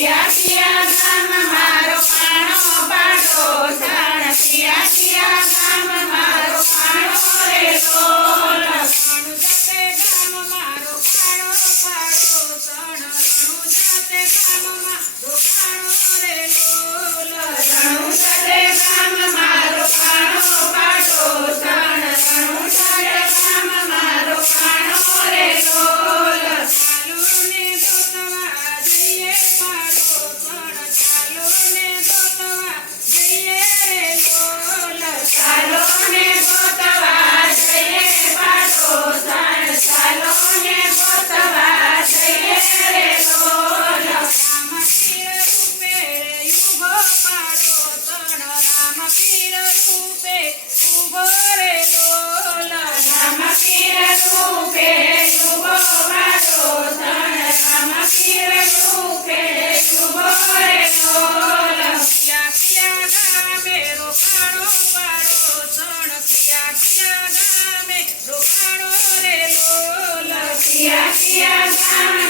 પિયા પિયા ગામ મારો પાણો પાડો પિયા પિયા yes.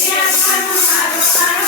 કિયા